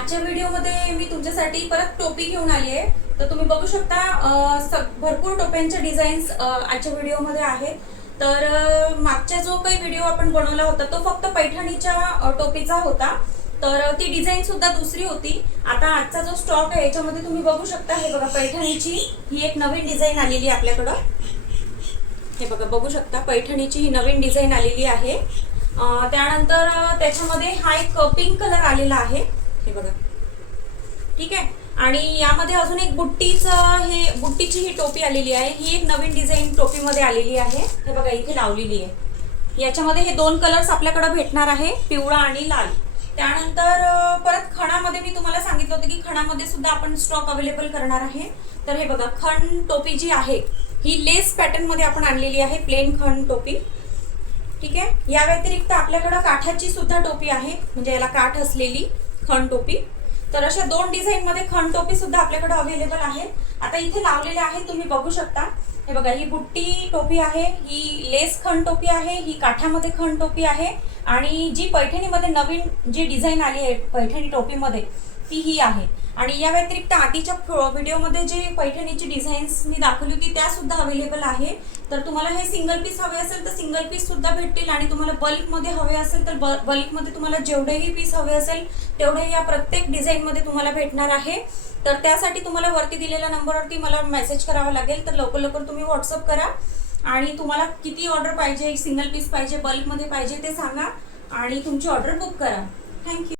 आजच्या व्हिडिओमध्ये मी तुमच्यासाठी परत टोपी घेऊन आली आहे। तर तुम्ही बघू शकता भरपूर टोप्यांच्या डिझाईन्स आजच्या व्हिडिओमध्ये आहेत। तर मागचा जो काही व्हिडिओ आपण बनवला होता तो फक्त पैठणीच्या टोपीचा होता, तर ती डिझाईन सुद्धा दुसरी होती। आता आजचा जो स्टॉक आहे याच्यामध्ये तुम्ही बघू शकता, हे बघा पैठणीची ही एक नवीन डिझाईन आलेली आहे आपल्याकडे। हे बघा बघू शकता पैठणीची ही नवीन डिझाईन आलेली आहे। त्यानंतर त्याच्यामध्ये हा एक पिंक कलर आलेला आहे, हे बघा, ठीक आहे। आणि यामध्ये अजून एक बुट्टीची ही टोपी आलेली आहे। ही एक नवीन डिझाईन टोपीमध्ये आलेली आहे, हे बघा इथे लावलेली आहे। याच्यामध्ये हे दोन कलर्स आपल्याकडे भेटणार आहे, पिवळा आणि लाल। त्यानंतर परत खणामध्ये मी तुम्हाला सांगितलं होतं की खणामध्ये सुद्धा आपण स्टॉक अवेलेबल करणार आहे। तर हे बघा खण टोपी जी आहे ही लेस पॅटर्न मध्ये आपण आणलेली आहे, प्लेन खण टोपी, ठीक आहे। या व्यतिरिक्त आपल्याकडे काठाची सुद्धा टोपी आहे, म्हणजे याला काठ असलेली खण टोपी। तर अशा दोन डिझाईन मध्ये खण टोपी सुद्धा आपल्याकडे अवेलेबल आहे। आता इथे लावलेले आहे, तुम्ही बघू शकता। हे बघा ही बुट्टी टोपी आहे, ही लेस खण टोपी आहे, ही काठामध्ये खण टोपी आहे, आणि जी पैठणीमध्ये नवीन जी डिझाईन आली आहे पैठणी टोपीमध्ये ती ही आहे। आणि या व्यतिरिक्त आधीच्या व्हिडिओमध्ये जे पैठणीची डिझाईन्स मी दाखवली होती त्या सुद्धा अवेलेबल आहे। तर तुम्हाला हे सिंगल पीस हवे असेल तर सिंगल पीस सुद्धा भेटतील, आणि तुम्हाला बल्कमध्ये हवे असेल तर बल्कमध्ये तुम्हाला जेवढेही पीस हवे असेल तेवढे या प्रत्येक डिझाईनमध्ये तुम्हाला भेटणार आहे। तर त्यासाठी तुम्हाला वरती दिलेल्या नंबरवरती मला मेसेज करावा लागेल। तर लवकर तुम्ही व्हॉट्सअप करा आणि तुम्हाला किती ऑर्डर पाहिजे, सिंगल पीस पाहिजे, बल्कमध्ये पाहिजे ते सांगा आणि तुमची ऑर्डर बुक करा। थँक्यू।